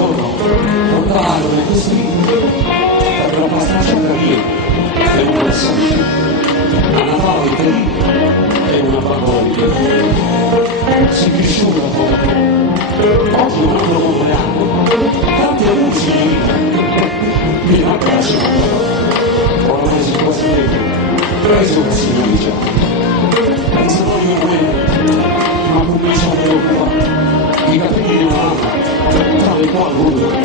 giorno portarono nei questi per la passaggio da lì e non lo so più. A Natale è una parola di Dio. Si cresciuto poco. Oggi un altro compleanno. Tanti amici di vita. Mi abbraccio. Ormai si può sapere. Preso un signore già. Penso poi a me. Ma come sono preoccupato. I capelli di una mamma. Tra le quali lui.